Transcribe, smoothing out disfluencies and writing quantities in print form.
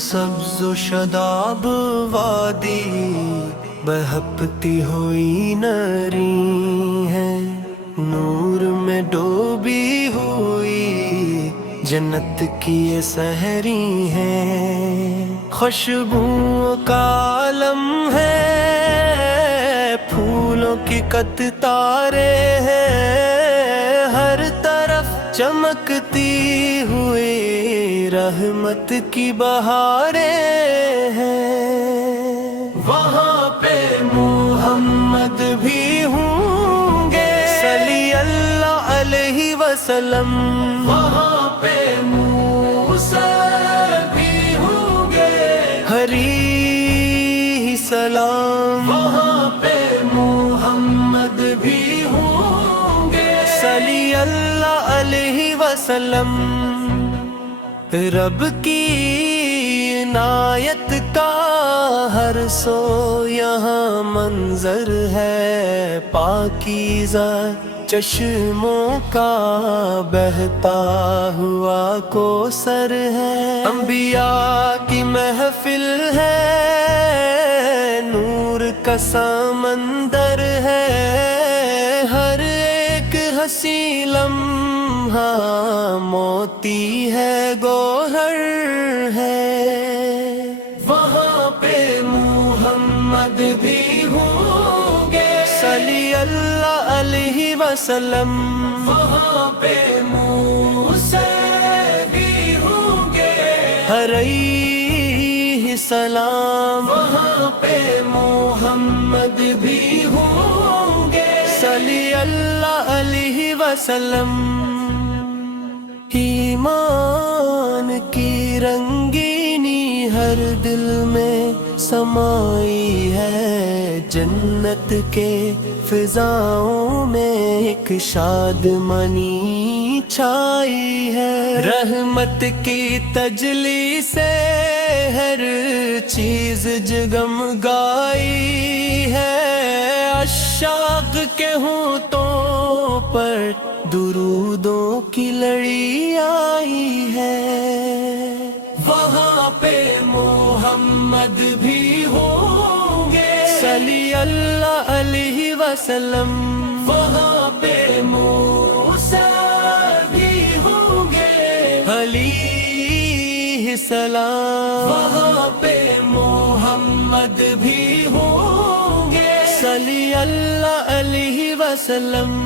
سبز و شاداب وادی بہپتی ہوئی نری ہے، نور میں ڈوبی ہوئی جنت کی یہ سحری ہے، خوشبوؤں کا عالم ہے، پھولوں کی قطارے ہیں، ہر طرف چمکتی ہوئی رحمت کی بہاریں ہیں، وہاں پہ محمد بھی ہوں گے صلی اللہ علیہ وسلم، وہاں پہ موسیٰ بھی ہوں گے علیہ السلام، وہاں پہ محمد بھی ہوں گے صلی اللہ علیہ وسلم، رب کی عنایت کا ہر سو یہاں منظر ہے، پاکیزہ چشموں کا بہتا ہوا کوثر ہے، انبیاء کی محفل ہے، نور کا سمندر ہے، ہر ایک حسین لمحہ موتی ہے گوہر ہے، وہاں پہ محمد بھی ہوں گے صلی اللہ علیہ وسلم، وہاں پہ موسیٰ بھی ہوں گے علیہ السلام، وہاں پہ محمد بھی ہوں گے صلی اللہ علیہ وسلم، ایمان کی رنگینی ہر دل میں سمائی ہے، جنت کے فضاؤں میں ایک شادمانی چھائی ہے، رحمت کی تجلی سے ہر چیز جگمگائی ہے، عشاق کے ہونٹوں پر درودوں کی لڑی آئی ہے، وہاں پہ محمد بھی ہوں گے صلی اللہ علیہ وسلم، وہاں پہ موسیٰ بھی ہوں گے علیہ السلام، وہاں پہ محمد بھی ہوں گے صلی اللہ علیہ وسلم۔